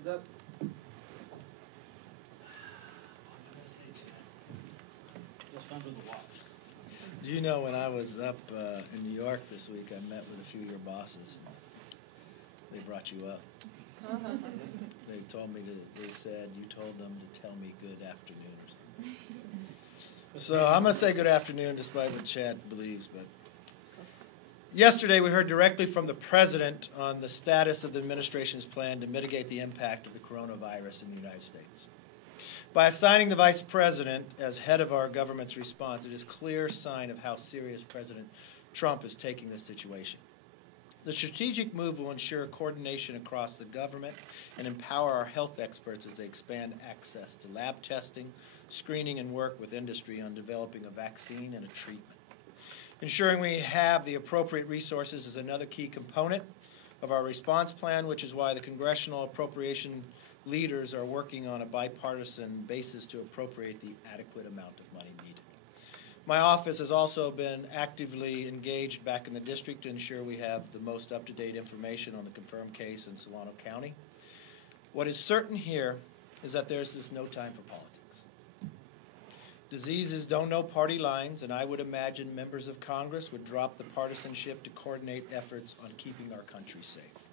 Is that? Just under the watch. Do you know when I was up in New York this week, I met with a few of your bosses. They brought you up. They told me they said you told them to tell me good afternoon or something. So I'm going to say good afternoon despite what Chad believes. But yesterday we heard directly from the president on the status of the administration's plan to mitigate the impact of the coronavirus in the United States. By assigning the vice president as head of our government's response, it is a clear sign of how serious President Trump is taking this situation. The strategic move will ensure coordination across the government and empower our health experts as they expand access to lab testing, screening, and work with industry on developing a vaccine and a treatment. Ensuring we have the appropriate resources is another key component of our response plan, which is why the congressional appropriation leaders are working on a bipartisan basis to appropriate the adequate amount of money needed. My office has also been actively engaged back in the district to ensure we have the most up-to-date information on the confirmed case in Solano County. What is certain here is that there's just no time for politics. Diseases don't know party lines, and I would imagine members of Congress would drop the partisanship to coordinate efforts on keeping our country safe.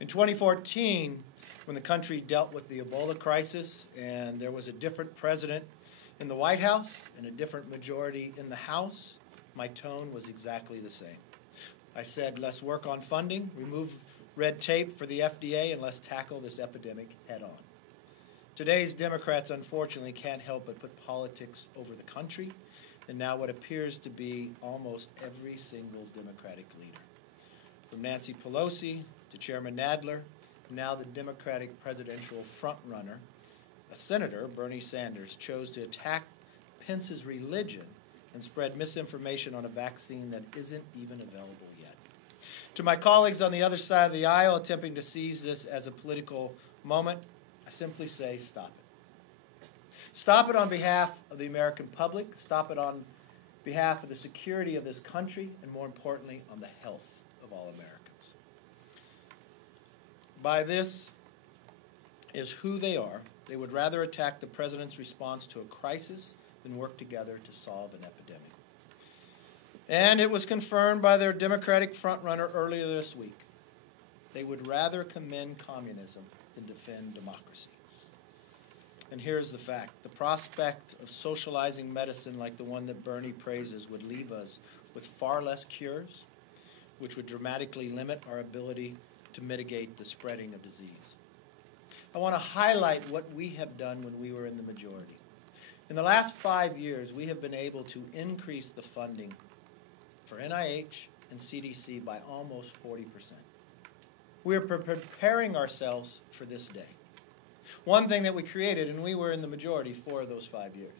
In 2014, when the country dealt with the Ebola crisis and there was a different president in the White House and a different majority in the House, my tone was exactly the same. I said, let's work on funding, remove red tape for the FDA, and let's tackle this epidemic head on. Today's Democrats, unfortunately, can't help but put politics over the country, and now what appears to be almost every single Democratic leader. From Nancy Pelosi to Chairman Nadler, now the Democratic presidential frontrunner, a senator, Bernie Sanders, chose to attack Pence's religion and spread misinformation on a vaccine that isn't even available yet. To my colleagues on the other side of the aisle attempting to seize this as a political moment, I simply say stop it. Stop it on behalf of the American public, stop it on behalf of the security of this country, and more importantly, on the health of all Americans. By this is who they are. They would rather attack the president's response to a crisis than work together to solve an epidemic. And it was confirmed by their Democratic frontrunner earlier this week. They would rather commend communism than defend democracy. And here's the fact. The prospect of socializing medicine like the one that Bernie praises would leave us with far less cures, which would dramatically limit our ability to mitigate the spreading of disease. I want to highlight what we have done when we were in the majority. In the last 5 years, we have been able to increase the funding for NIH and CDC by almost 40%. We are preparing ourselves for this day. One thing that we created, and we were in the majority 4 of those 5 years,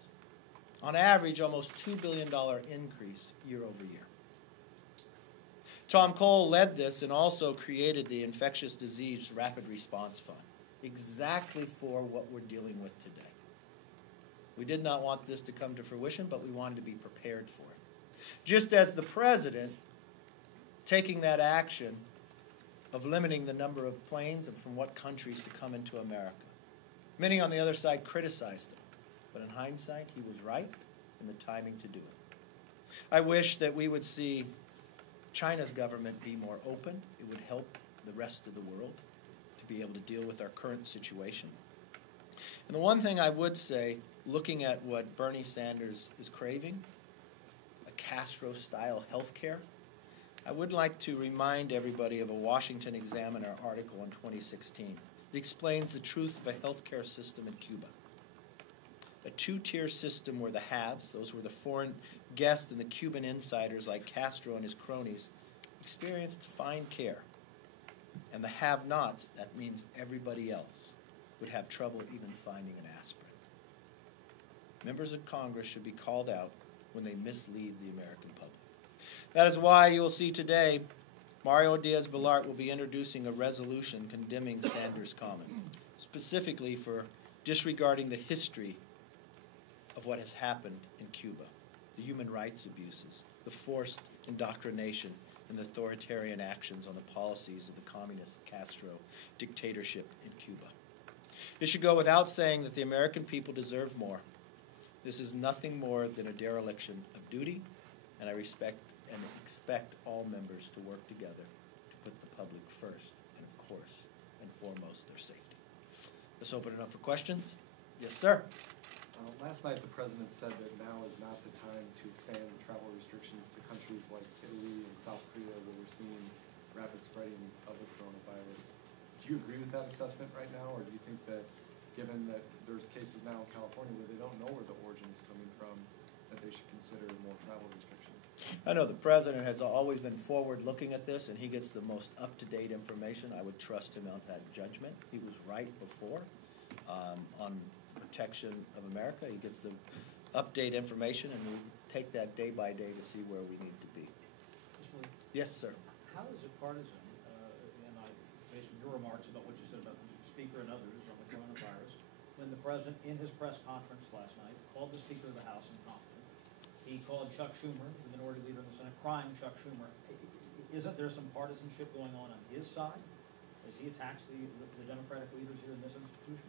on average, almost $2 billion increase year over year. Tom Cole led this and also created the Infectious Disease Rapid Response Fund, exactly for what we're dealing with today. We did not want this to come to fruition, but we wanted to be prepared for it. Just as the president taking that action of limiting the number of planes and from what countries to come into America. Many on the other side criticized him, but in hindsight, he was right in the timing to do it. I wish that we would see China's government be more open. It would help the rest of the world to be able to deal with our current situation. And the one thing I would say, looking at what Bernie Sanders is craving, a Castro-style health care, I would like to remind everybody of a Washington Examiner article in 2016 that explains the truth of a health care system in Cuba. A two-tier system where the haves, those were the foreign guests and the Cuban insiders like Castro and his cronies, experienced fine care. And the have-nots, that means everybody else, would have trouble even finding an aspirin. Members of Congress should be called out when they mislead the American public. That is why you'll see today Mario Diaz-Balart will be introducing a resolution condemning Sanders' comment, specifically for disregarding the history of what has happened in Cuba, the human rights abuses, the forced indoctrination, and the authoritarian actions on the policies of the communist Castro dictatorship in Cuba. It should go without saying that the American people deserve more. This is nothing more than a dereliction of duty, and I respect and expect all members to work together to put the public first, and of course, and foremost, their safety. Let's open it up for questions. Yes, sir. Last night, the president said that now is not the time to expand travel restrictions to countries like Italy and South Korea, where we're seeing rapid spreading of the coronavirus. Do you agree with that assessment right now, or do you think that, given that there's cases now in California where they don't know where the origin is coming from, that they should consider more travel restrictions? I know the president has always been forward-looking at this, and he gets the most up-to-date information. I would trust him on that judgment. He was right before on protection of America. He gets the update information, and we take that day by day to see where we need to be. Mr. Lee, Yes, sir. how is it partisan, and based on your remarks about what you said about the Speaker and others on the coronavirus, when the President, in his press conference last night, called the Speaker of the House incompetent? He called Chuck Schumer, the minority leader in the Senate, crying Chuck Schumer. Isn't there some partisanship going on his side as he attacks the Democratic leaders here in this institution?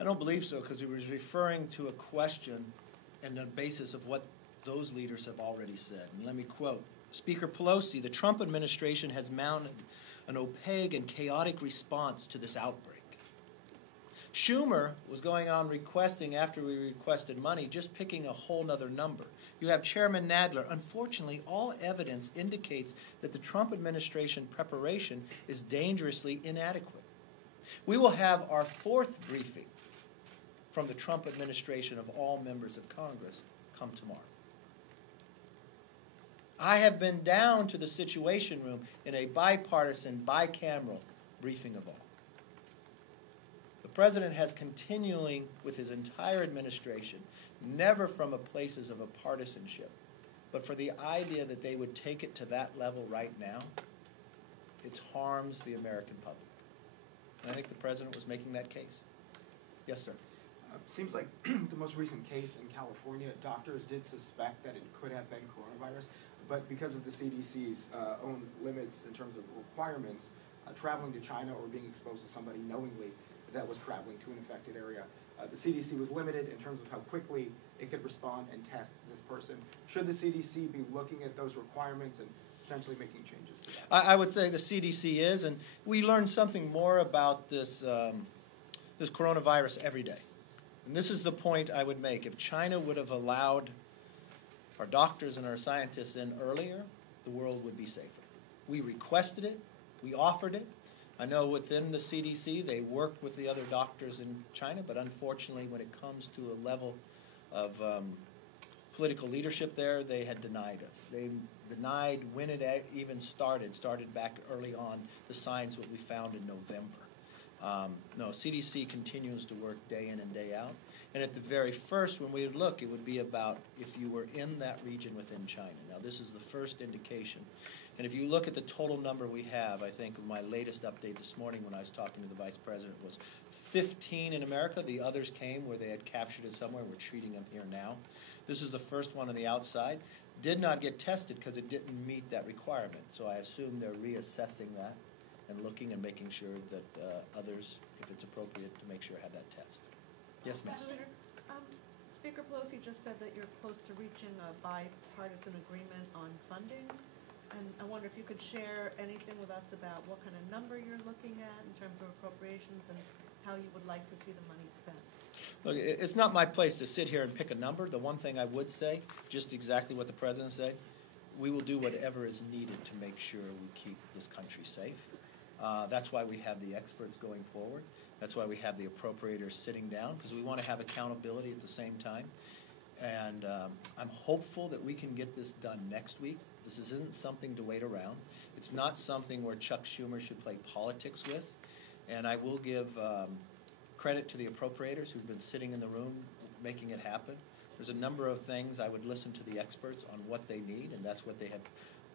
I don't believe so, because he was referring to a question and the basis of what those leaders have already said. And let me quote, Speaker Pelosi, the Trump administration has mounted an opaque and chaotic response to this outbreak. Schumer was going on requesting, after we requested money, just picking a whole nother number. You have Chairman Nadler. Unfortunately, all evidence indicates that the Trump administration preparation is dangerously inadequate. We will have our fourth briefing from the Trump administration of all members of Congress come tomorrow. I have been down to the Situation Room in a bipartisan, bicameral briefing of all. The President has continuing with his entire administration, never from a places of a partisanship, but for the idea that they would take it to that level right now, it harms the American public. And I think the President was making that case. Yes, sir. Seems like the most recent case in California, doctors did suspect that it could have been coronavirus, but because of the CDC's own limits in terms of requirements, traveling to China or being exposed to somebody knowingly that was traveling to an affected area, the CDC was limited in terms of how quickly it could respond and test this person. Should the CDC be looking at those requirements and potentially making changes to that? I would say the CDC is, and we learn something more about this, this coronavirus every day. And this is the point I would make. If China would have allowed our doctors and our scientists in earlier, the world would be safer. We requested it. We offered it. I know within the CDC they worked with the other doctors in China, but unfortunately when it comes to a level of political leadership there, they had denied us. They denied when it even started back early on, the signs what we found in November. No, CDC continues to work day in and day out. And at the very first, when we would look, it would be about if you were in that region within China. Now, this is the first indication. And if you look at the total number we have, I think my latest update this morning when I was talking to the Vice President was 15 in America. The others came where they had captured it somewhere. We're treating them here now. This is the first one on the outside. Did not get tested because it didn't meet that requirement. So I assume they're reassessing that and looking and making sure that others, if it's appropriate, to make sure have that test. Yes, ma'am. Senator, Speaker Pelosi just said that you're close to reaching a bipartisan agreement on funding. And I wonder if you could share anything with us about what kind of number you're looking at in terms of appropriations and how you would like to see the money spent. Look, it's not my place to sit here and pick a number. The one thing I would say, just exactly what the President said, we will do whatever is needed to make sure we keep this country safe. That's why we have the experts going forward. That's why we have the appropriators sitting down, because we want to have accountability at the same time. And I'm hopeful that we can get this done next week. This isn't something to wait around. It's not something where Chuck Schumer should play politics with. And I will give credit to the appropriators who've been sitting in the room making it happen. There's a number of things I would listen to the experts on what they need, and that's what they have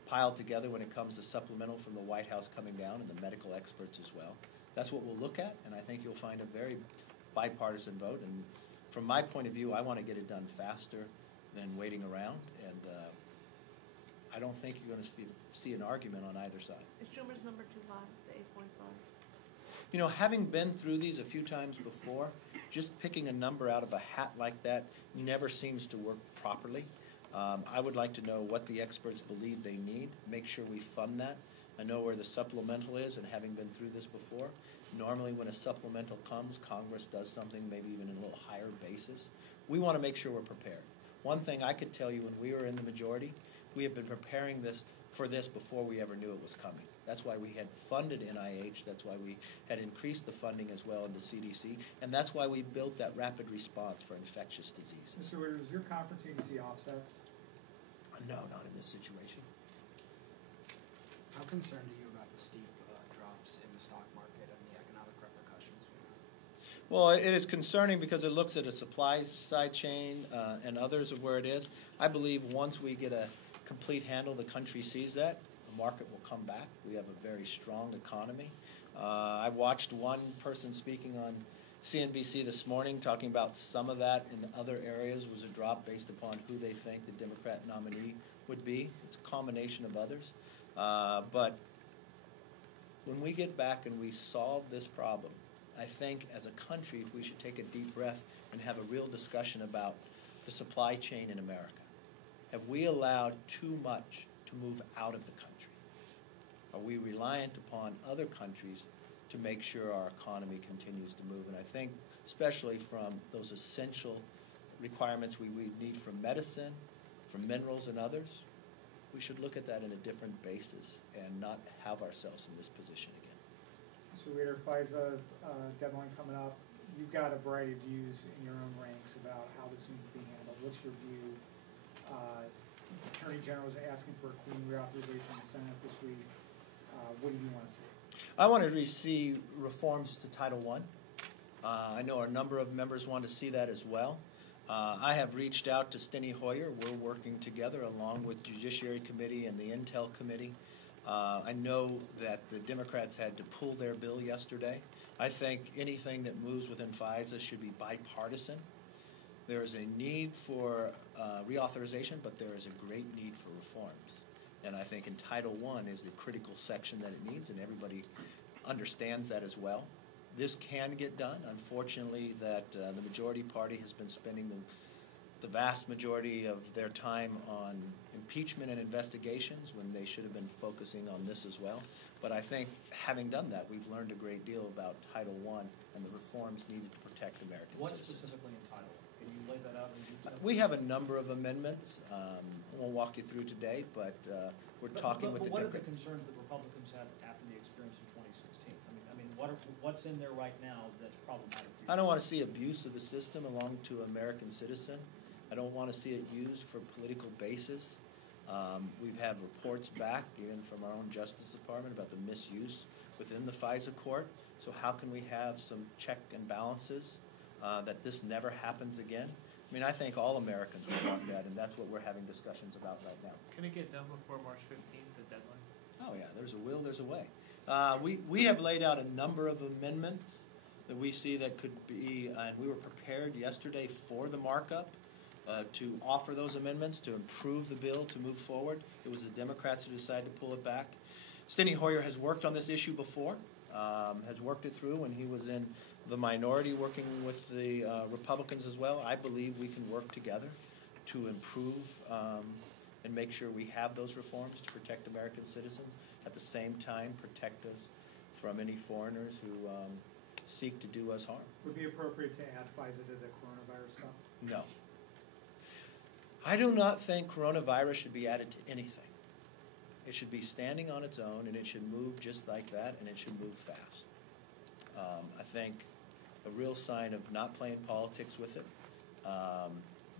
piled together when it comes to supplemental from the White House coming down and the medical experts as well. That's what we'll look at, and I think you'll find a very bipartisan vote. And from my point of view, I want to get it done faster than waiting around, and I don't think you're going to see an argument on either side. Is Schumer's number too high, the 8.5? You know, having been through these a few times before, just picking a number out of a hat like that never seems to work properly. I would like to know what the experts believe they need, make sure we fund that. I know where the supplemental is, and having been through this before, normally when a supplemental comes, Congress does something maybe even in a little higher basis. We want to make sure we're prepared. One thing I could tell you, when we were in the majority, we have been preparing for this before we ever knew it was coming. That's why we had funded NIH, that's why we had increased the funding as well into CDC, and that's why we built that rapid response for infectious diseases. Mr. Witter, does your conference need to see offsets? No, not in this situation. How concerned are you about the steep drops in the stock market and the economic repercussions from that? Well, it is concerning because it looks at a supply side chain and others of where it is. I believe once we get a complete handle, the country sees that, the market will come back. We have a very strong economy. I watched one person speaking on CNBC this morning talking about some of that in other areas was a drop based upon who they think the Democrat nominee would be. It's a combination of others. But when we get back and we solve this problem, I think as a country we should take a deep breath and have a real discussion about the supply chain in America. Have we allowed too much to move out of the country? Are we reliant upon other countries to make sure our economy continues to move? And I think especially from those essential requirements we need from medicine, from minerals and others, we should look at that in a different basis and not have ourselves in this position again. Mr. Witter, FISA deadline coming up. You've got a variety of views in your own ranks about how this needs to be handled. What's your view? Attorney General is asking for a clean reauthorization in the Senate this week. What do you want to see? I want to see reforms to Title I. I know a number of members want to see that as well. I have reached out to Steny Hoyer. We're working together along with Judiciary Committee and the Intel Committee. I know that the Democrats had to pull their bill yesterday. I think anything that moves within FISA should be bipartisan. There is a need for reauthorization, but there is a great need for reforms. And I think in Title I is the critical section that it needs, and everybody understands that as well. This can get done. Unfortunately, that the majority party has been spending the vast majority of their time on impeachment and investigations when they should have been focusing on this as well. But I think having done that, we've learned a great deal about Title I and the reforms needed to protect American citizens. What specifically in Title I? Can you lay that out in detail? We have a number of amendments. I won't walk you through today, but we're talking with the What are the Democrats. concerns that Republicans have after the experience in 2016? I mean, what's in there right now that's problematic for you? I don't want to see abuse of the system along to American citizen. I don't want to see it used for political basis. We've had reports back, even from our own Justice Department, about the misuse within the FISA court. So how can we have some check and balances that this never happens again? I mean, I think all Americans would want that, and that's what we're having discussions about right now. Can it get done before March 15th, the deadline? Oh, yeah, there's a will, there's a way. We have laid out a number of amendments that we see that could be, and we were prepared yesterday for the markup to offer those amendments, to improve the bill, to move forward. It was the Democrats who decided to pull it back. Steny Hoyer has worked on this issue before, has worked it through when he was in the minority working with the Republicans as well. I believe we can work together to improve and make sure we have those reforms to protect American citizens, at the same time protect us from any foreigners who seek to do us harm. Would it be appropriate to add FISA to the coronavirus stuff? No. I do not think coronavirus should be added to anything. It should be standing on its own, and it should move just like that, and it should move fast. I think a real sign of not playing politics with it,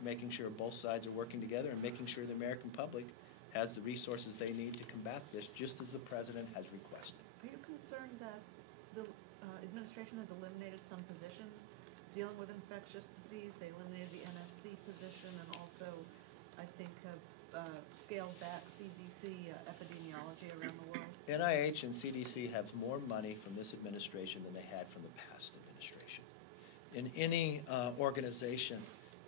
making sure both sides are working together, and making sure the American public has the resources they need to combat this, just as the President has requested. Are you concerned that the administration has eliminated some positions dealing with infectious disease? They eliminated the NSC position and also, I think, have scaled back CDC epidemiology around the world? NIH and CDC have more money from this administration than they had from the past administration. In any organization,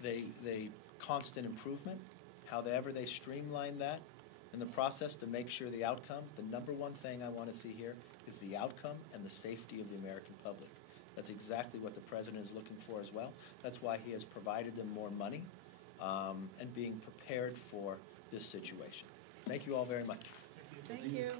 they constant improvement, however they streamline that, in the process to make sure the outcome, the number one thing I want to see here is the outcome and the safety of the American public. That's exactly what the president is looking for as well. That's why he has provided them more money and being prepared for this situation. Thank you all very much. Thank you.